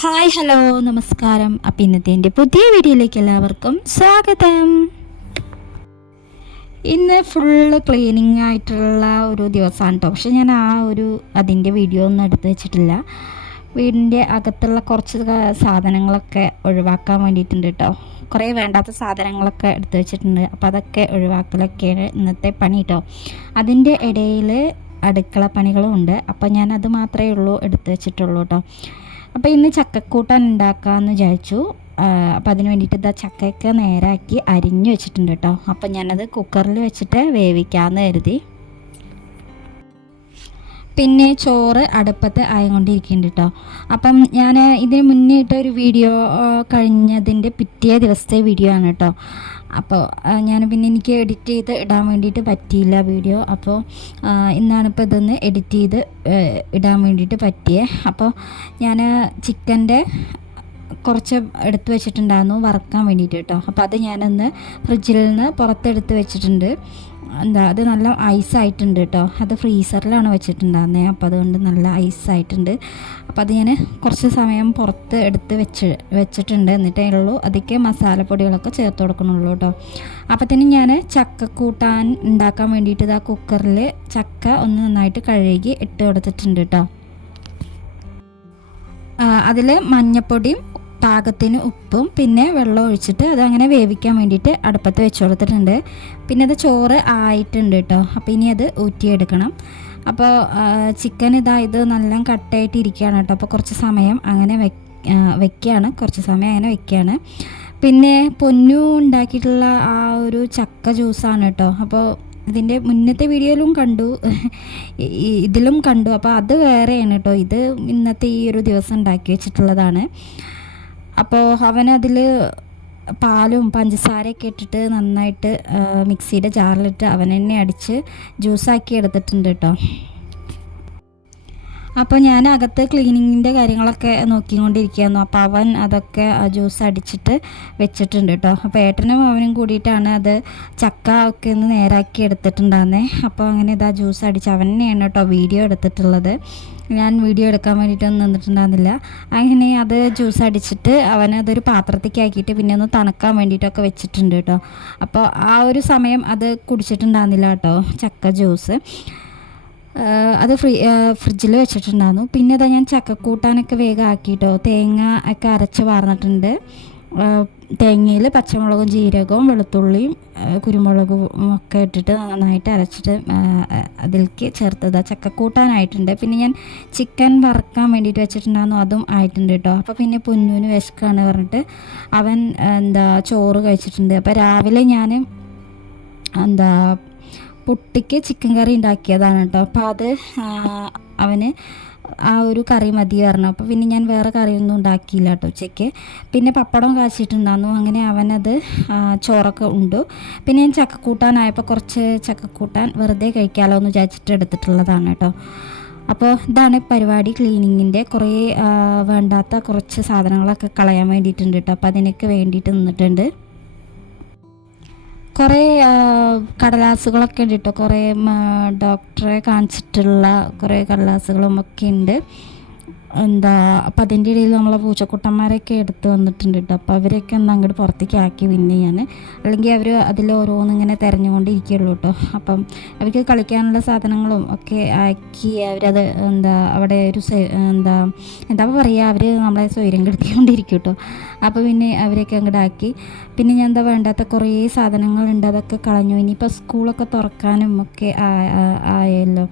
Hi hello നമസ്കാരം. അപ്പം ഇന്നത്തെ എന്റെ പുതിയ വീഡിയോയിലേക്ക് എല്ലാവർക്കും സ്വാഗതം. ഇന്ന് ഫുള്ള് ക്ലീനിങ് ആയിട്ടുള്ള ഒരു ദിവസമാണ് കേട്ടോ പക്ഷെ ഞാൻ ആ ഒരു അതിന്റെ വീഡിയോ ഒന്നും എടുത്ത് വെച്ചിട്ടില്ല. വീടിന്റെ അകത്തുള്ള കുറച്ച് സാധനങ്ങളൊക്കെ ഒഴിവാക്കാൻ വേണ്ടിയിട്ടുണ്ട് കേട്ടോ കുറേ വേണ്ടാത്ത സാധനങ്ങളൊക്കെ എടുത്തു വെച്ചിട്ടുണ്ട്. അപ്പോൾ അതൊക്കെ ഒഴിവാക്കലൊക്കെയാണ് ഇന്നത്തെ പണി കേട്ടോ അതിന്റെ ഇടയിൽ അടുക്കള പണികളും ഉണ്ട്. അപ്പോൾ ഞാൻ അത് മാത്രമേ ഉള്ളൂ എടുത്തു വെച്ചിട്ടുള്ളൂ കേട്ടോ അപ്പോൾ ഇന്ന് ചക്കക്കൂട്ടാൻ ഉണ്ടാക്കാമെന്ന് വിചാരിച്ചു. അപ്പോൾ അതിന് വേണ്ടിയിട്ട് ഇതാ ചക്കയൊക്കെ നേരാക്കി അരിഞ്ഞു വെച്ചിട്ടുണ്ട് കേട്ടോ. അപ്പോൾ ഞാനത് കുക്കറിൽ വെച്ചിട്ട് വേവിക്കാമെന്ന് കരുതി. പിന്നെ ചോറ് അടുപ്പത്ത് ആയതുകൊണ്ടിരിക്കുന്നുണ്ട് കേട്ടോ. അപ്പം ഞാൻ ഇതിന് മുന്നേ ഇട്ട ഒരു വീഡിയോ കഴിഞ്ഞതിന്റെ പിറ്റേ ദിവസത്തെ വീഡിയോ ആണ് കേട്ടോ. അപ്പോൾ ഞാൻ പിന്നെ എനിക്ക് എഡിറ്റ് ചെയ്ത് ഇടാൻ വേണ്ടിയിട്ട് പറ്റിയില്ല വീഡിയോ അപ്പോൾ ഇന്നാണിപ്പോൾ ഇതൊന്ന് എഡിറ്റ് ചെയ്ത് ഇടാൻ വേണ്ടിയിട്ട് പറ്റിയേ. അപ്പോൾ ഞാൻ ചിക്കന്റെ കുറച്ച് എടുത്ത് വെച്ചിട്ടുണ്ടായിരുന്നു വറക്കാൻ വേണ്ടിയിട്ട് കേട്ടോ. അപ്പോൾ അത് ഞാനൊന്ന് ഫ്രിഡ്ജിൽ നിന്ന് പുറത്തെടുത്ത് വെച്ചിട്ടുണ്ട്. എന്താ അത് നല്ല ഐസ് ആയിട്ടുണ്ട് കേട്ടോ അത് ഫ്രീസറിലാണ് വെച്ചിട്ടുണ്ടായിരുന്നത് അപ്പോൾ അതുകൊണ്ട് നല്ല ഐസ് ആയിട്ടുണ്ട്. അപ്പോൾ അത് ഞാൻ കുറച്ച് സമയം പുറത്ത് എടുത്ത് വെച്ച് വെച്ചിട്ടുണ്ട്. എന്നിട്ടേ ഉള്ളൂ. അതിലേക്ക് മസാലപ്പൊടികളൊക്കെ ചേർത്ത് കൊടുക്കണുള്ളൂ കേട്ടോ അപ്പോഴത്തേനും ഞാൻ ചക്ക കൂട്ടാൻ ഉണ്ടാക്കാൻ വേണ്ടിയിട്ട് ഇതാ കുക്കറിൽ ചക്ക ഒന്ന് നന്നായിട്ട് കഴുകി ഇട്ട് കൊടുത്തിട്ടുണ്ട് കേട്ടോ അതിൽ മഞ്ഞപ്പൊടിയും പാകത്തിന് ഉപ്പും പിന്നെ വെള്ളം ഒഴിച്ചിട്ട് അതങ്ങനെ വേവിക്കാൻ വേണ്ടിയിട്ട് അടുപ്പത്ത് വെച്ച് കൊടുത്തിട്ടുണ്ട് പിന്നെ അത് ചോറ് ആയിട്ടുണ്ട് കേട്ടോ. അപ്പോൾ ഇനി അത് ഊറ്റിയെടുക്കണം. അപ്പോൾ ചിക്കൻ ഇതായത് നല്ല കട്ടായിട്ട് ഇരിക്കുകയാണ് കേട്ടോ. അപ്പോൾ കുറച്ച് സമയം അങ്ങനെ വെ വെക്കുകയാണ്. കുറച്ച് സമയം അങ്ങനെ വെക്കുകയാണ്. പിന്നെ പൊന്നു ഉണ്ടാക്കിയിട്ടുള്ള ആ ഒരു ചക്ക ജ്യൂസാണ് കേട്ടോ. അപ്പോൾ ഇതിന്റെ മുന്നത്തെ വീഡിയോയിലും കണ്ടു. ഇതിലും കണ്ടു. അപ്പോൾ അത് വേറെയാണ് കേട്ടോ. ഇത് ഇന്നത്തെ ഈ ഒരു ദിവസം ഉണ്ടാക്കി വെച്ചിട്ടുള്ളതാണ്. അപ്പോൾ അവനതിൽ പാലും പഞ്ചസാരയൊക്കെ ഇട്ടിട്ട് നന്നായിട്ട് മിക്സിയുടെ ജാറിലിട്ട് അവൻ തന്നെ അടിച്ച് ജ്യൂസാക്കി എടുത്തിട്ടുണ്ട് കേട്ടോ അപ്പോൾ ഞാൻ അകത്ത് ക്ലീനിങ്ങിന്റെ കാര്യങ്ങളൊക്കെ നോക്കിക്കൊണ്ടിരിക്കുകയായിരുന്നു. അപ്പോൾ അവൻ അതൊക്കെ ജ്യൂസ് അടിച്ചിട്ട് വെച്ചിട്ടുണ്ട് കേട്ടോ അപ്പോൾ ഏട്ടനും അവനും കൂടിയിട്ടാണ് അത് ചക്ക ഒക്കെ ഒന്ന് നേരാക്കി എടുത്തിട്ടുണ്ടായിരുന്നേ. അപ്പോൾ അങ്ങനെ ഇതാ ജ്യൂസ് അടിച്ച് അവൻ തന്നെയാണ് കേട്ടോ വീഡിയോ എടുത്തിട്ടുള്ളത്. ഞാൻ വീഡിയോ എടുക്കാൻ വേണ്ടിയിട്ടൊന്നും നിന്നിട്ടുണ്ടായിരുന്നില്ല. അങ്ങനെ അത് ജ്യൂസ് അടിച്ചിട്ട് അവൻ അതൊരു പാത്രത്തേക്ക് ആക്കിയിട്ട് പിന്നെ ഒന്ന് തണുക്കാൻ വേണ്ടിയിട്ടൊക്കെ വെച്ചിട്ടുണ്ട് കേട്ടോ. അപ്പോൾ ആ ഒരു സമയം അത് കുടിച്ചിട്ടുണ്ടായിരുന്നില്ല കേട്ടോ ചക്ക ജ്യൂസ് അത് ഫ്രീ ഫ്രിഡ്ജിൽ വെച്ചിട്ടുണ്ടായിരുന്നു. പിന്നെ അതാ ഞാൻ ചക്കക്കൂട്ടാനൊക്കെ വേഗം ആക്കിയിട്ടോ തേങ്ങ ഒക്കെ അരച്ച് വാർന്നിട്ടുണ്ട്. തേങ്ങയിൽ പച്ചമുളകും ജീരകവും വെളുത്തുള്ളിയും കുരുമുളകും ഒക്കെ ഇട്ടിട്ട് നന്നായിട്ട് അരച്ചിട്ട് അതിലേക്ക് ചേർത്തത്. ചക്കക്കൂട്ടാനായിട്ടുണ്ട് പിന്നെ ഞാൻ ചിക്കൻ വറക്കാൻ വേണ്ടിയിട്ട് വെച്ചിട്ടുണ്ടായിരുന്നു. അതും ആയിട്ടുണ്ട് കേട്ടോ. അപ്പോൾ പിന്നെ പൊന്നൂന് വിശക്കാണ് പറഞ്ഞിട്ട് അവൻ എന്താ ചോറ് കഴിച്ചിട്ടുണ്ട്. അപ്പോൾ രാവിലെ ഞാൻ എന്താ പുട്ടിക്ക് ചിക്കൻ കറി ഉണ്ടാക്കിയതാണ് കേട്ടോ. അപ്പോൾ അത് അവന് ആ ഒരു കറി മതി പറഞ്ഞു. അപ്പോൾ പിന്നെ ഞാൻ വേറെ കറിയൊന്നും ഉണ്ടാക്കിയില്ല കേട്ടോ ഉച്ചയ്ക്ക്. പിന്നെ പപ്പടം കാച്ചിട്ടുണ്ടായിരുന്നു. അങ്ങനെ അവനത് ചോറൊക്കെ ഉണ്ടു. പിന്നെ ഞാൻ ചക്കക്കൂട്ടാനായപ്പോൾ കുറച്ച് ചക്കക്കൂട്ടാൻ വെറുതെ കഴിക്കാമല്ലോ എന്ന് വിചാരിച്ചിട്ട് എടുത്തിട്ടുള്ളതാണ് കേട്ടോ. അപ്പോൾ ഇതാണ് പരിപാടി ക്ലീനിങ്ങിന്റെ. കുറേ വേണ്ടാത്ത കുറച്ച് സാധനങ്ങളൊക്കെ കളയാൻ വേണ്ടിയിട്ടുണ്ട് കേട്ടോ. അപ്പോൾ അതിനൊക്കെ വേണ്ടിയിട്ട് നിന്നിട്ടുണ്ട്. കുറേ കടലാസുകളൊക്കെ ഉണ്ട് കേട്ടോ കുറേ ഡോക്ടറെ കാണിച്ചിട്ടുള്ള കുറേ കടലാസുകളും ഒക്കെ ഉണ്ട്. എന്താ അപ്പം അതിന്റെ ഇടയിൽ നമ്മളെ പൂച്ചക്കുട്ടന്മാരെയൊക്കെ എടുത്ത് വന്നിട്ടുണ്ട് കേട്ടോ അപ്പോൾ അവരെയൊക്കെ ഒന്ന് അങ്ങോട്ട് പുറത്തേക്ക് ആക്കി പിന്നെ ഞാൻ അല്ലെങ്കിൽ അവർ അതിൽ ഓരോന്നും ഇങ്ങനെ തിരഞ്ഞുകൊണ്ടിരിക്കുകയുള്ളൂ കേട്ടോ അപ്പം അവർക്ക് കളിക്കാനുള്ള സാധനങ്ങളും ഒക്കെ ആക്കി അവരത് എന്താ അവിടെ ഒരു എന്താ എന്താ പറയുക അവർ നമ്മളെ സ്വൈര്യം കെടുത്തിക്കൊണ്ടിരിക്കും കേട്ടോ അപ്പോൾ പിന്നെ അവരെയൊക്കെ അങ്ങോട്ട് ആക്കി. പിന്നെ ഞാൻ എന്താ വേണ്ടാത്ത കുറേ സാധനങ്ങളുണ്ട് അതൊക്കെ കളഞ്ഞു. ഇനിയിപ്പോൾ സ്കൂളൊക്കെ തുറക്കാനും ഒക്കെ ആയല്ലോ.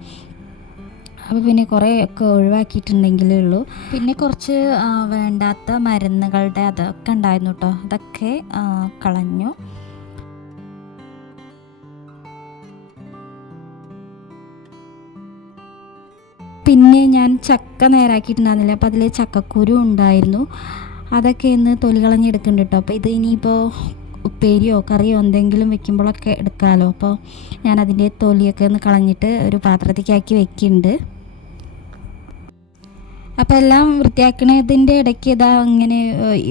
അപ്പോൾ പിന്നെ കുറേ ഒക്കെ ഒഴിവാക്കിയിട്ടുണ്ടെങ്കിലേ ഉള്ളൂ. പിന്നെ കുറച്ച് വേണ്ടാത്ത മരുന്നുകളുടെ അതൊക്കെ ഉണ്ടായിരുന്നു കേട്ടോ അതൊക്കെ കളഞ്ഞു. പിന്നെ ഞാൻ ചക്ക നേരാക്കിയിട്ടുണ്ടായിരുന്നില്ല. അപ്പോൾ അതിൽ ചക്കക്കുരു ഉണ്ടായിരുന്നു. അതൊക്കെ ഇന്ന് തൊലി കളഞ്ഞെടുക്കുന്നുണ്ട് കേട്ടോ അപ്പോൾ ഇത് ഇനിയിപ്പോൾ ഉപ്പേരിയോ കറിയോ എന്തെങ്കിലും വെക്കുമ്പോഴൊക്കെ എടുക്കാമല്ലോ അപ്പോൾ ഞാൻ അതിന്റെ തൊലിയൊക്കെ ഒന്ന് കളഞ്ഞിട്ട് ഒരു പാത്രത്തേക്കാക്കി വെക്കുന്നുണ്ട് അപ്പോൾ എല്ലാം വൃത്തിയാക്കണതിന്റെ ഇടയ്ക്ക് ഇതാ ഇങ്ങനെ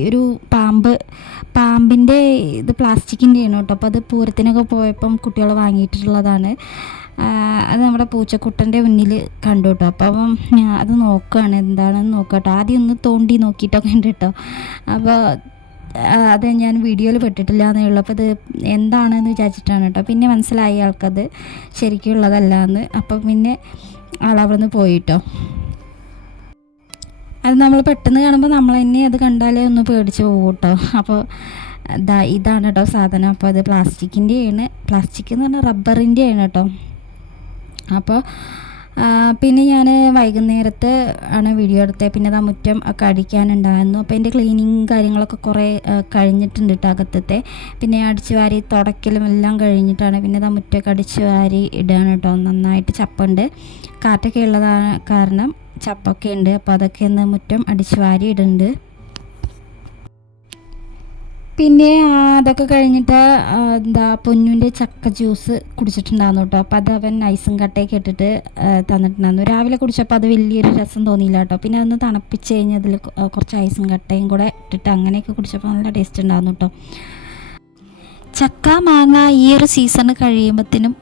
ഒരു പാമ്പ് പാമ്പിന്റെ ഇത് പ്ലാസ്റ്റിക്കിന്റെയാണ് കേട്ടോ. അപ്പോൾ അത് പൂരത്തിനൊക്കെ പോയപ്പം കുട്ടികൾ വാങ്ങിയിട്ടുള്ളതാണ്. അത് നമ്മുടെ പൂച്ചക്കുട്ടന്റെ മുന്നിൽ കണ്ടു കേട്ടോ. അപ്പം അത് നോക്കുകയാണ് എന്താണെന്ന് നോക്കട്ടോ ആദ്യം ഒന്ന് തോണ്ടി നോക്കിയിട്ടൊക്കെ ഉണ്ട് കേട്ടോ. അപ്പോൾ അത് ഞാൻ വീഡിയോയിൽ പെട്ടിട്ടില്ല എന്നേ ഉള്ളൂ. അപ്പോൾ ഇത് എന്താണെന്ന് വിചാരിച്ചിട്ടാണ് കേട്ടോ. പിന്നെ മനസ്സിലായി ആൾക്കത് ശരിക്കുള്ളതല്ല എന്ന് അപ്പം പിന്നെ ആളവിടെ നിന്ന് പോയിട്ടോ അത് നമ്മൾ പെട്ടെന്ന് കാണുമ്പോൾ നമ്മൾ തന്നെ അത് കണ്ടാലേ ഒന്ന് പേടിച്ച് പോകും കേട്ടോ അപ്പോൾ ഇതാ ഇതാണ് കേട്ടോ സാധനം. അപ്പോൾ അത് പ്ലാസ്റ്റിക്കിന്റെയാണ് പ്ലാസ്റ്റിക് എന്ന് പറഞ്ഞാൽ റബ്ബറിന്റെയാണ് കേട്ടോ അപ്പോൾ പിന്നെ ഞാൻ വൈകുന്നേരത്ത് ആണ് വീഡിയോ എടുത്തത് പിന്നെ അത് മുറ്റം ഒക്കെ അടിക്കാനുണ്ടായിരുന്നു. അപ്പോൾ എന്റെ ക്ലീനിങ് കാര്യങ്ങളൊക്കെ കുറേ കഴിഞ്ഞിട്ടുണ്ട് കേട്ടോ അകത്തത്തെ. പിന്നെ അടിച്ച് വാരി തുടക്കലും എല്ലാം കഴിഞ്ഞിട്ടാണ് പിന്നെ അത് മുറ്റമൊക്കെ അടിച്ച് വാരി ഇടുകയാണ് കേട്ടോ നന്നായിട്ട് ചപ്പുണ്ട്. കാറ്റൊക്കെ ഉള്ളതാണ് കാരണം ചപ്പൊക്കെ ഉണ്ട്. അപ്പോൾ അതൊക്കെ ഒന്ന് മുറ്റം അടിച്ച് വാരി ഇടുന്നുണ്ട് പിന്നെ അതൊക്കെ കഴിഞ്ഞിട്ട് എന്താ പൊന്നുവിന്റെ ചക്ക ജ്യൂസ് കുടിച്ചിട്ടുണ്ടായിരുന്നു കേട്ടോ. അപ്പോൾ അത് അവൻ ഐസും കട്ടയൊക്കെ ഇട്ടിട്ട് തന്നിട്ടുണ്ടായിരുന്നു. രാവിലെ കുടിച്ചപ്പോൾ അത് വലിയൊരു രസം തോന്നിയില്ല കേട്ടോ. പിന്നെ അതൊന്ന് തണുപ്പിച്ച് കഴിഞ്ഞ് അതിൽ കുറച്ച് ഐസും കട്ടയും കൂടെ ഇട്ടിട്ട് അങ്ങനെയൊക്കെ കുടിച്ചപ്പോൾ നല്ല ടേസ്റ്റ് ഉണ്ടായിരുന്നു കേട്ടോ. ചക്ക മാങ്ങ ഈ ഒരു സീസൺ കഴിയുമ്പോഴത്തേനും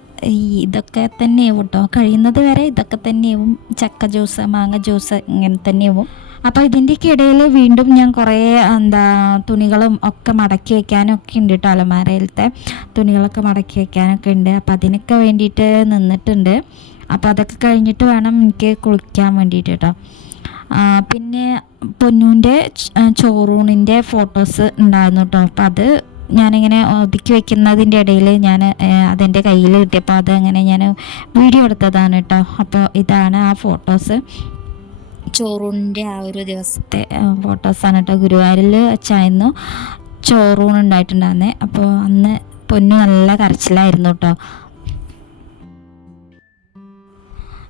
ഇതൊക്കെ തന്നെയാവും കേട്ടോ കഴിയുന്നത് വരെ ഇതൊക്കെ തന്നെയാവും. ചക്ക ജ്യൂസ് മാങ്ങ ജ്യൂസ് ഇങ്ങനെ തന്നെയാവും. അപ്പോൾ ഇതിന്റെയൊക്കെ ഇടയിൽ വീണ്ടും ഞാൻ കുറേ എന്താ തുണികളും ഒക്കെ മടക്കി വെക്കാനൊക്കെ ഉണ്ട് കേട്ടോ അലമാരയിലത്തെ. തുണികളൊക്കെ മടക്കി വെക്കാനൊക്കെ ഉണ്ട്. അപ്പോൾ അതിനൊക്കെ വേണ്ടിയിട്ട് നിന്നിട്ടുണ്ട്. അപ്പോൾ അതൊക്കെ കഴിഞ്ഞിട്ട് വേണം എനിക്ക് കുളിക്കാൻ വേണ്ടിയിട്ട് കേട്ടോ പിന്നെ പൊന്നൂന്റെ ചോറൂണിന്റെ ഫോട്ടോസ് ഉണ്ടായിരുന്നു കേട്ടോ അപ്പോൾ അത് ഞാനിങ്ങനെ ഒതുക്കി വെക്കുന്നതിന്റെ ഇടയിൽ ഞാൻ അതെന്റെ കയ്യിൽ കിട്ടിയപ്പോൾ അതങ്ങനെ ഞാൻ വീഡിയോ എടുത്തതാണ് കേട്ടോ. അപ്പോൾ ഇതാണ് ആ ഫോട്ടോസ്. ചോറൂണിന്റെ ആ ഒരു ദിവസത്തെ ഫോട്ടോസാണ് കേട്ടോ. ഗുരുവായൂരിൽ വെച്ചായിരുന്നു ചോറൂണ് ഉണ്ടായിട്ടുണ്ടായിരുന്നേ അപ്പോൾ അന്ന് പൊന്നു നല്ല കരച്ചിലായിരുന്നു കേട്ടോ.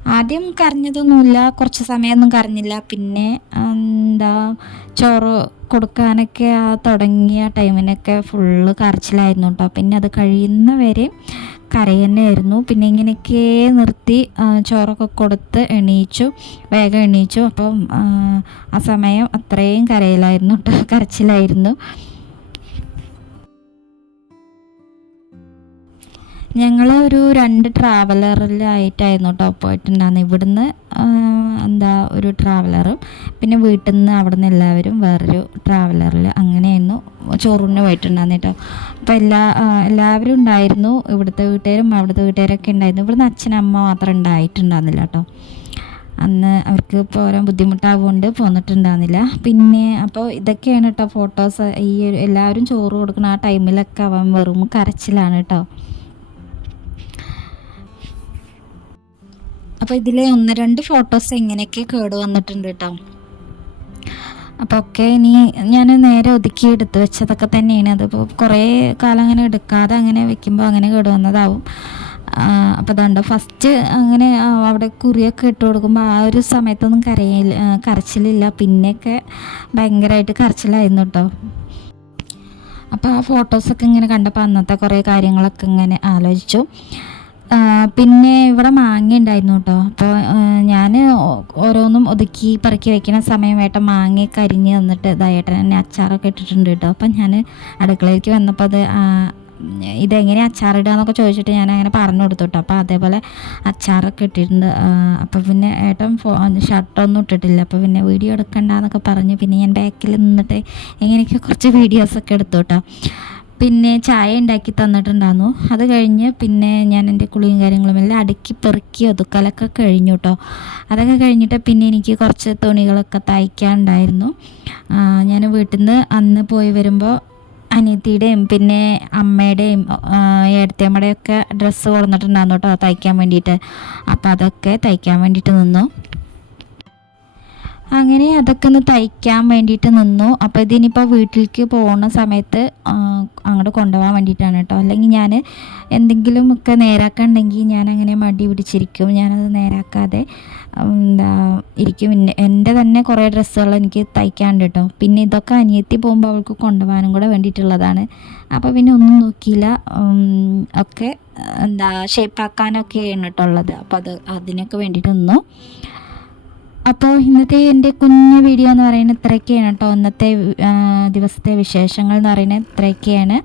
ആദ്യം കരഞ്ഞതൊന്നുമില്ല. കുറച്ച് സമയമൊന്നും കരഞ്ഞില്ല. പിന്നെ എന്താ ചോറ് കൊടുക്കാനൊക്കെ ആ തുടങ്ങിയ ടൈമിനൊക്കെ ഫുള്ള് കരച്ചിലായിരുന്നു കേട്ടോ പിന്നെ അത് കഴിയുന്ന വരെ കരയന്നായിരുന്നു പിന്നെ ഇങ്ങനെയൊക്കെ നിർത്തി ചോറൊക്കെ കൊടുത്ത് എണീച്ചു. വേഗം എണീച്ചു. അപ്പം ആ സമയം അത്രയും കരയിലായിരുന്നു കേട്ടോ കരച്ചിലായിരുന്നു. ഞങ്ങൾ ഒരു രണ്ട് ട്രാവലറിലായിട്ടായിരുന്നു കേട്ടോ പോയിട്ടുണ്ടായിരുന്നു. ഇവിടുന്ന് എന്താ ഒരു ട്രാവലറും പിന്നെ വീട്ടിൽ നിന്ന് അവിടെ നിന്ന് എല്ലാവരും വേറൊരു ട്രാവലറിൽ അങ്ങനെയായിരുന്നു ചോറൂണിന് പോയിട്ടുണ്ടായിരുന്നു കേട്ടോ അപ്പോൾ എല്ലാ എല്ലാവരും ഉണ്ടായിരുന്നു. ഇവിടുത്തെ വീട്ടുകാരും അവിടുത്തെ വീട്ടുകാരൊക്കെ ഉണ്ടായിരുന്നു. ഇവിടുന്ന് അച്ഛനും അമ്മ മാത്രം ഉണ്ടായിട്ടുണ്ടായിരുന്നില്ല കേട്ടോ അന്ന് അവർക്ക് പോരാൻ ബുദ്ധിമുട്ടാവുകൊണ്ട് പോന്നിട്ടുണ്ടായിരുന്നില്ല. പിന്നെ അപ്പോൾ ഇതൊക്കെയാണ് കേട്ടോ ഫോട്ടോസ് ഈ എല്ലാവരും ചോറ് കൊടുക്കുന്ന ആ ടൈമിലൊക്കെ അവൻ വെറും കരച്ചിലാണ് കേട്ടോ അപ്പോൾ ഇതിലെ ഒന്ന് രണ്ട് ഫോട്ടോസ് എങ്ങനെയൊക്കെ കേട് വന്നിട്ടുണ്ട് കേട്ടോ അപ്പോൾ ഒക്കെ ഇനി ഞാൻ നേരെ ഒതുക്കി എടുത്ത് വെച്ചതൊക്കെ തന്നെയാണ്. അതിപ്പോൾ കുറേ കാലം അങ്ങനെ എടുക്കാതെ അങ്ങനെ വെക്കുമ്പോൾ അങ്ങനെ കേട് വന്നതാവും. അപ്പോൾ അതുകൊണ്ട് ഫസ്റ്റ് അങ്ങനെ അവിടെ കുറിയൊക്കെ ഇട്ട് കൊടുക്കുമ്പോൾ ആ ഒരു സമയത്തൊന്നും കരയില്ല കരച്ചിലില്ല. പിന്നെയൊക്കെ ഭയങ്കരമായിട്ട് കരച്ചിലായിരുന്നു കേട്ടോ അപ്പോൾ ആ ഫോട്ടോസൊക്കെ ഇങ്ങനെ കണ്ടപ്പോൾ അന്നത്തെ കുറേ കാര്യങ്ങളൊക്കെ ഇങ്ങനെ ആലോചിച്ചു. പിന്നെ ഇവിടെ മാങ്ങ ഉണ്ടായിരുന്നു കേട്ടോ. അപ്പോൾ ഞാൻ ഓരോന്നും ഒതുക്കി പറക്കി വെക്കുന്ന സമയം ഏട്ടൻ മാങ്ങയൊക്കെ അരിഞ്ഞ് തന്നിട്ട് ഇതായിട്ട് എന്നെ അച്ചാറൊക്കെ ഇട്ടിട്ടുണ്ട് കേട്ടോ. അപ്പം ഞാൻ അടുക്കളയിലേക്ക് വന്നപ്പോൾ അത് ഇതെങ്ങനെ അച്ചാറിടുക എന്നൊക്കെ ചോദിച്ചിട്ട് ഞാൻ അങ്ങനെ പറഞ്ഞു കൊടുത്തു കേട്ടോ. അപ്പോൾ അതേപോലെ അച്ചാറൊക്കെ ഇട്ടിട്ടുണ്ട്. അപ്പോൾ പിന്നെ ഏട്ടൻ ഫോ ഷർട്ടൊന്നും ഇട്ടിട്ടില്ല. അപ്പോൾ പിന്നെ വീഡിയോ എടുക്കണ്ടെന്നൊക്കെ പറഞ്ഞു പിന്നെ ഞാൻ ബാക്കിൽ നിന്നിട്ട് എങ്ങനെയൊക്കെ കുറച്ച് വീഡിയോസൊക്കെ എടുത്തു കേട്ടോ. പിന്നെ ചായ ഉണ്ടാക്കി തന്നിട്ടുണ്ടായിരുന്നു. അത് കഴിഞ്ഞ് പിന്നെ ഞാൻ എന്റെ കുളിയും കാര്യങ്ങളും എല്ലാം അടുക്കി പെറുക്കി ഒതുക്കലൊക്കെ കഴിഞ്ഞു കേട്ടോ അതൊക്കെ കഴിഞ്ഞിട്ട് പിന്നെ എനിക്ക് കുറച്ച് തുണികളൊക്കെ തയ്ക്കാനുണ്ടായിരുന്നു. ഞാൻ വീട്ടിൽ നിന്ന് അന്ന് പോയി വരുമ്പോൾ അനിയത്തിയുടെയും പിന്നെ അമ്മയുടെയും ഏടത്തിയമ്മയുടെയും ഒക്കെ ഡ്രസ്സ് കൊടുത്തിട്ടുണ്ടായിരുന്നു കേട്ടോ തയ്ക്കാൻ വേണ്ടിയിട്ട്. അപ്പോൾ അതൊക്കെ തയ്ക്കാൻ വേണ്ടിയിട്ട് നിന്നു. അങ്ങനെ അതൊക്കെ ഒന്ന് തയ്ക്കാൻ വേണ്ടിയിട്ട് നിന്നു. അപ്പോൾ ഇതിനിപ്പോൾ വീട്ടിലേക്ക് പോകുന്ന സമയത്ത് അങ്ങോട്ട് കൊണ്ടുപോകാൻ വേണ്ടിയിട്ടാണ് കേട്ടോ. അല്ലെങ്കിൽ ഞാൻ എന്തെങ്കിലും ഒക്കെ നേരാക്കണ്ടെങ്കിൽ ഞാൻ അങ്ങനെ മടി പിടിച്ചിരിക്കും. ഞാനത് നേരാക്കാതെ എന്താ ഇരിക്കും. എന്റെ തന്നെ കുറേ ഡ്രസ്സുകൾ എനിക്ക് തയ്ക്കാണ്ട് കേട്ടോ. പിന്നെ ഇതൊക്കെ അനിയത്തി പോകുമ്പോൾ അവൾക്ക് കൊണ്ടുപോകാനും കൂടെ വേണ്ടിയിട്ടുള്ളതാണ്. അപ്പോൾ പിന്നെ ഒന്നും നോക്കിയില്ല. ഒക്കെ എന്താ ഷേപ്പാക്കാനൊക്കെ ആണ് കേട്ടോ ഉള്ളത്. അപ്പോൾ അത് അതിനൊക്കെ വേണ്ടിയിട്ട് നിന്നു. അപ്പോൾ ഇന്നത്തെ എന്റെ കുഞ്ഞു വീഡിയോ എന്ന് പറയുന്നത് ഇത്രയൊക്കെയാണ് കേട്ടോ. ഇന്നത്തെ ദിവസത്തെ വിശേഷങ്ങൾ എന്ന് പറയുന്നത് ഇത്രയൊക്കെയാണ്.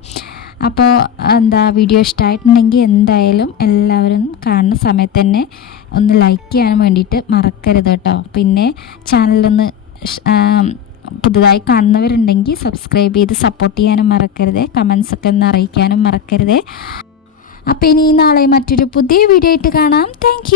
അപ്പോൾ എന്താ വീഡിയോ ഇഷ്ടമായിട്ടുണ്ടെങ്കിൽ എന്തായാലും എല്ലാവരും കാണുന്ന സമയത്ത് തന്നെ ഒന്ന് ലൈക്ക് ചെയ്യാൻ വേണ്ടിയിട്ട് മറക്കരുത് കേട്ടോ. പിന്നെ ചാനലൊന്ന് പുതുതായി കാണുന്നവരുണ്ടെങ്കിൽ സബ്സ്ക്രൈബ് ചെയ്ത് സപ്പോർട്ട് ചെയ്യാനും മറക്കരുത്. കമൻസ് ഒക്കെ ഒന്ന് അറിയിക്കാനും മറക്കരുത്. അപ്പോൾ ഇനി നാളെ മറ്റൊരു പുതിയ വീഡിയോ ആയിട്ട് കാണാം. താങ്ക്